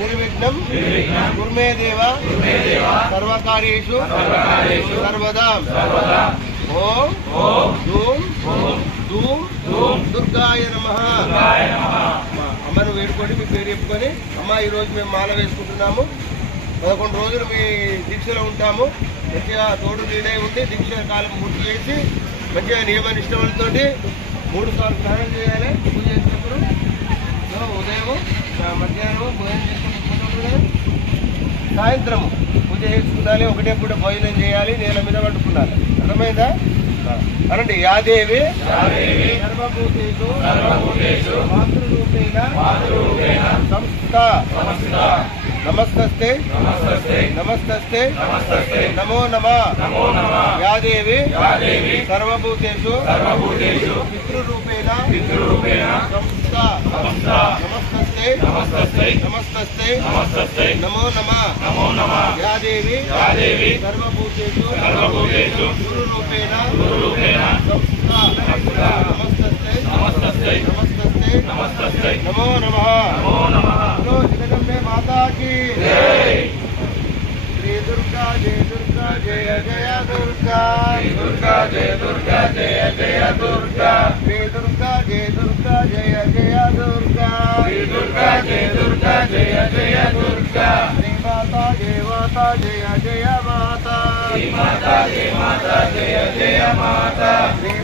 निर्विघ्नं कुर्मे देव सर्वकार्येषु सर्वदा ओम धूम धूम दुर्गाय नमः అమ్మను వేడుకొని మీ పేరు చెప్పుకొని అమ్మ ఈరోజు మేము మాల వేసుకుంటున్నాము 11 రోజులు మీ దీక్షలో ఉంటాము మంచిగా తోడు నీడై ఉండి దీక్ష కాలం పూర్తి చేసి మంచిగా నియమ నిష్టలతో 3 సార్లు స్నానం చేయాలి పూజ చేసినప్పుడు ఉదయం మధ్యాహ్నం భోజనం చేసుకుంటున్నాము సాయంత్రము పూజ చేసుకున్నాలి ఒకటే పూట భోజనం చేయాలి నేల మీద పట్టుకున్నాలి అర్థమైందా అనండి యాదేవి సర్వభూతేషు మాతృరూపేణ సంస్థ నమస్తే నమస్తే నమో నమః యాదేవి సర్వభూతేషు పితృరూపేణ సంస్థ నమస్తే నమో నమః యాదేవి సర్వభూతేషు గురురూపేణ సంస్థ నమస్తే నమో నమః జగదంబే మాతా की श्री दुर्गा जय जय दुर्गा दुर्गा जय जय दुर्गा श्री दुर्गा जय जय दुर्गा श्री दुर्गा जय जय दुर्गा श्री माता जय जय माता श्री माता जय जय माता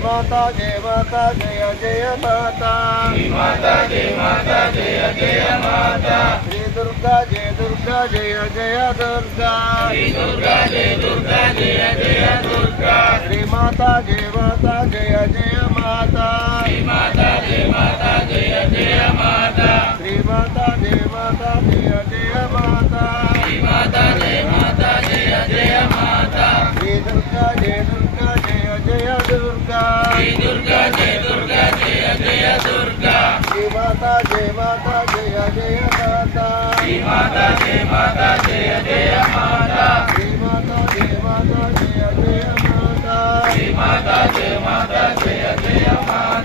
श्री माता जय जय माता श्री माता जय जय माता श्री दुर्गा जय जय दुर्गा श्री दुर्गा जय जय दुर्गा श्री माता जय जय माता श्री माता जय जय माता श्री माता जय जय माता श्री माता जय जय माता श्री दुर्गा जय जय दुर्गा श्री दुर्गा जय जय दुर्गा श्री माता जय जय माता श्री माता जय जय माता श्री माता जय जय माता श्री माता जय जय माता